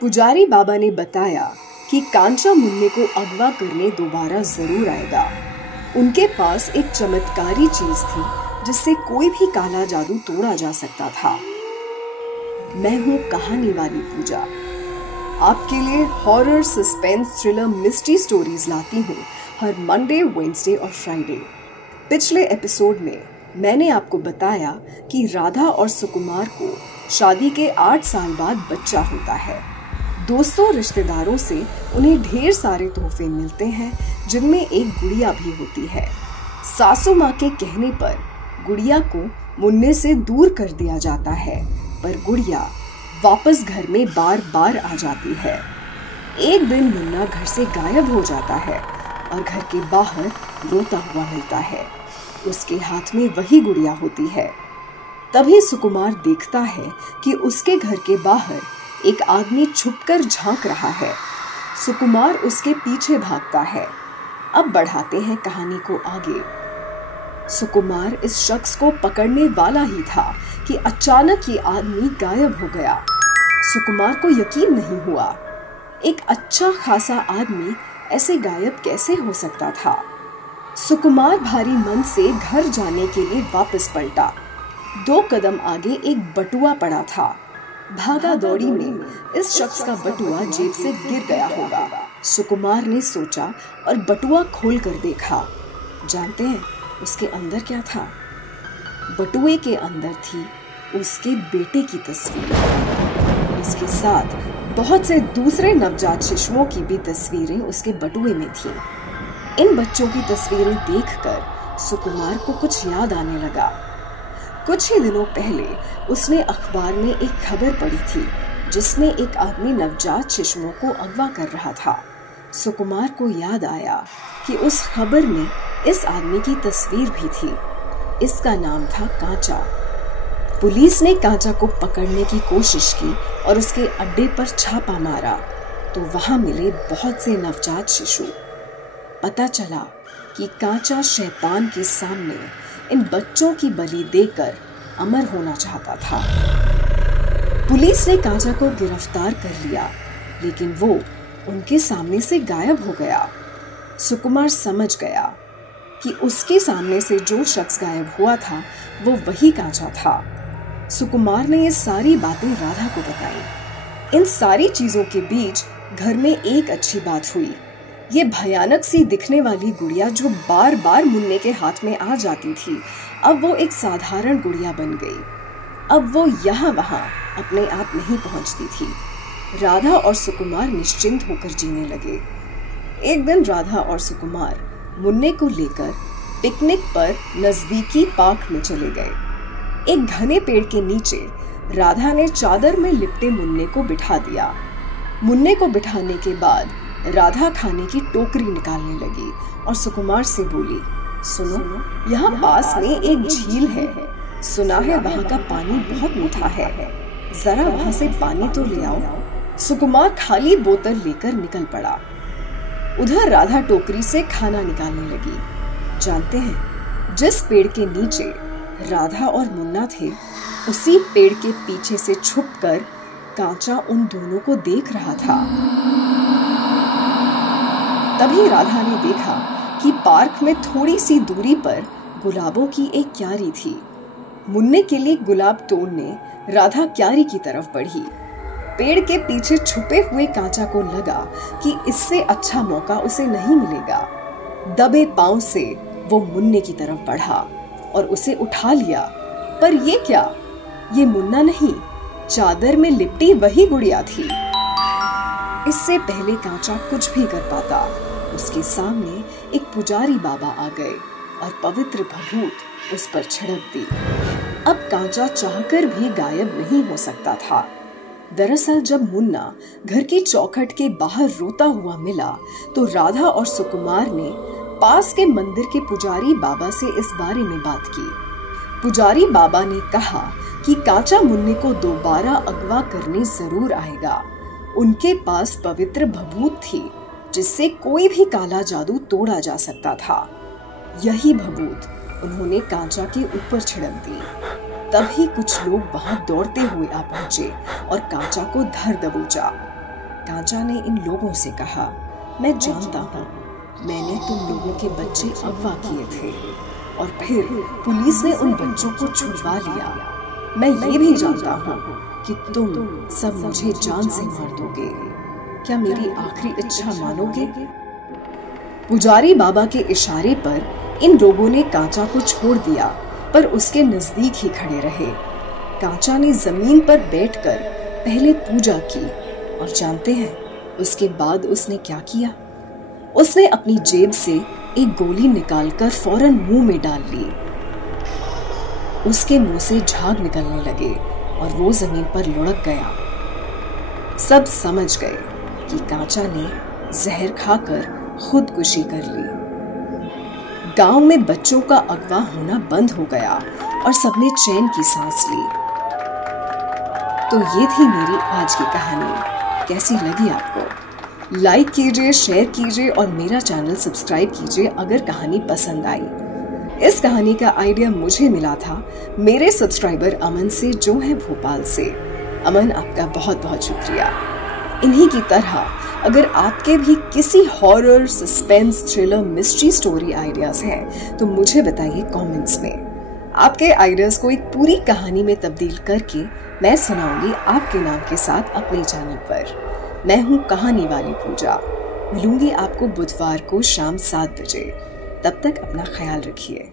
पुजारी बाबा ने बताया कि कांचा मुन्ने को अगवा करने दोबारा जरूर आएगा। उनके पास एक चमत्कारी चीज थी जिससे कोई भी काला जादू तोड़ा जा सकता था। मैं हूँ कहानी वाली पूजा, आपके लिए horror, suspense, thriller, mystery stories लाती हूँ हर मंडे, वेडनेसडे और फ्राइडे। पिछले एपिसोड में मैंने आपको बताया कि राधा और सुकुमार को शादी के 8 साल बाद बच्चा होता है। दोस्तों, रिश्तेदारों से उन्हें ढेर सारे तोहफे मिलते हैं, जिनमें एक गुड़िया भी होती है। सासू माँ के कहने पर गुड़िया को मुन्ने से दूर कर दिया जाता है, पर गुड़िया वापस घर में बार बार आ जाती है। एक दिन मुन्ना घर से गायब हो जाता है और घर के बाहर रोता हुआ मिलता है। उसके हाथ में वही गुड़िया होती है। तभी सुकुमार देखता है कि उसके घर के बाहर एक आदमी छुपकर झांक रहा है। सुकुमार उसके पीछे भागता है। अब बढ़ाते हैं कहानी को आगे। सुकुमार इस शख्स को पकड़ने वाला ही था कि अचानक ये आदमी गायब हो गया। सुकुमार को यकीन नहीं हुआ। एक अच्छा खासा आदमी ऐसे गायब कैसे हो सकता था। सुकुमार भारी मन से घर जाने के लिए वापस पलटा। 2 कदम आगे एक बटुआ पड़ा था। भागा दौड़ी में इस शख्स का बटुआ जेब से गिर गया होगा। सुकुमार ने सोचा और बटुआ खोल कर देखा। जानते हैं उसके अंदर क्या था? बटुए के अंदर थी उसके बेटे की तस्वीर। इसके साथ बहुत से दूसरे नवजात शिशुओं की भी तस्वीरें उसके बटुए में थीं। इन बच्चों की तस्वीरें देखकर सुकुमार को कुछ याद आने लगा। कुछ ही दिनों पहले उसने अखबार में एक खबर पढ़ी थी जिसमें एक आदमी नवजात शिशुओं को अगवा कर रहा था। सुकुमार को याद आया कि उस खबर में इस आदमी की तस्वीर भी थी। इसका नाम था कांचा। पुलिस ने कांचा को पकड़ने की कोशिश की और उसके अड्डे पर छापा मारा तो वहां मिले बहुत से नवजात शिशु। पता चला कि कांचा शैतान के सामने इन बच्चों की बलि देकर अमर होना चाहता था। पुलिस ने कांचा को गिरफ्तार कर लिया, लेकिन वो उनके सामने से गायब हो गया। सुकुमार समझ गया कि उसके सामने से जो शख्स गायब हुआ था वो वही कांचा था। सुकुमार ने ये सारी बातें राधा को बताई। इन सारी चीजों के बीच घर में एक अच्छी बात हुई। ये भयानक सी दिखने वाली गुड़िया जो बार बार मुन्ने के हाथ में आ जाती थी, अब वो एक साधारण गुड़िया बन गई। अब वो यहाँ वहाँ अपने आप नहीं पहुँचती थी। राधा और सुकुमार निश्चिंत होकर जीने लगे। एक दिन राधा और सुकुमार मुन्ने को लेकर पिकनिक पर नजदीकी पार्क में चले गए। एक घने पेड़ के नीचे राधा ने चादर में लिपटे मुन्ने को बिठा दिया। मुन्ने को बिठाने के बाद राधा खाने की टोकरी निकालने लगी और सुकुमार से बोली, सुनो, यहाँ पास में एक झील है। सुना है वहाँ का पानी बहुत मीठा है, जरा वहाँ से पानी तो ले आओ। सुकुमार खाली बोतल लेकर निकल पड़ा। उधर राधा टोकरी से खाना निकालने लगी। जानते हैं, जिस पेड़ के नीचे राधा और मुन्ना थे, उसी पेड़ के पीछे से छुपकर कांचा उन दोनों को देख रहा था। तभी राधा ने देखा कि पार्क में थोड़ी सी दूरी पर गुलाबों की एक क्यारी थी। मुन्ने के लिए गुलाब तोड़ने राधा क्यारी की तरफ बढ़ी। पेड़ के पीछे छुपे हुए कांचा को लगा कि इससे अच्छा मौका उसे नहीं मिलेगा। दबे पांव से वो मुन्ने की तरफ बढ़ा और उसे उठा लिया। पर ये क्या? ये मुन्ना नहीं, चादर में लिपटी वही गुड़िया थी। इससे पहले कांचा कुछ भी कर पाता, उसके सामने एक पुजारी बाबा आ गए और पवित्र भभूत उस पर छिड़क दी। अब कांचा चाहकर भी गायब नहीं हो सकता था। दरअसल जब मुन्ना घर की चौखट के बाहर रोता हुआ मिला तो राधा और सुकुमार ने पास के मंदिर के पुजारी बाबा से इस बारे में बात की। पुजारी बाबा ने कहा कि कांचा मुन्ने को दोबारा अगवा करने जरूर आएगा। उनके पास पवित्र भभूत थी जिससे कोई भी काला जादू तोड़ा जा सकता था। यही भभूत उन्होंने कांचा के ऊपर छिड़क दी। तभी कुछ लोग वहां दौड़ते हुए आ पहुंचे और कांचा को धर दबोचा। कांचा ने इन लोगों से कहा, मैं जानता हूँ, मैंने तुम लोगों के बच्चे अगवा किए थे और फिर पुलिस ने उन बच्चों को छुड़वा लिया। मैं ये भी जानता हूँ कि तुम सब मुझे जान से मार दोगे। क्या मेरी आखिरी इच्छा मानोगे? पुजारी बाबा के इशारे पर इन लोगों ने कांचा को छोड़ दिया, पर उसके नजदीक ही खड़े रहे। कांचा ने जमीन पर बैठकर पहले पूजा की और जानते हैं उसके बाद उसने क्या किया? उसने अपनी जेब से एक गोली निकालकर फौरन मुंह में डाल ली। उसके मुंह से झाग निकलने लगे और वो जमीन पर लुढ़क गया। सब समझ गए कि कांचा ने जहर खाकर खुदकुशी कर ली। गांव में बच्चों का अगवा होना बंद हो गया और सबने चैन की सांस ली। तो ये थी मेरी आज की कहानी। कैसी लगी आपको? लाइक कीजिए, शेयर कीजिए और मेरा चैनल सब्सक्राइब कीजिए अगर कहानी पसंद आई। इस कहानी का आइडिया मुझे मिला था मेरे सब्सक्राइबर अमन से, जो है भोपाल से। अमन, आपका बहुत बहुत शुक्रिया। इन्हीं की तरह अगर आपके भी किसी horror, suspense, thriller, mystery story ideas हैं तो मुझे बताइए कमेंट्स में। आपके आइडियाज को एक पूरी कहानी में तब्दील करके मैं सुनाऊंगी आपके नाम के साथ अपने चैनल पर। मैं हूँ कहानी वाली पूजा। मिलूंगी आपको बुधवार को शाम 7 बजे। तब तक अपना ख्याल रखिए।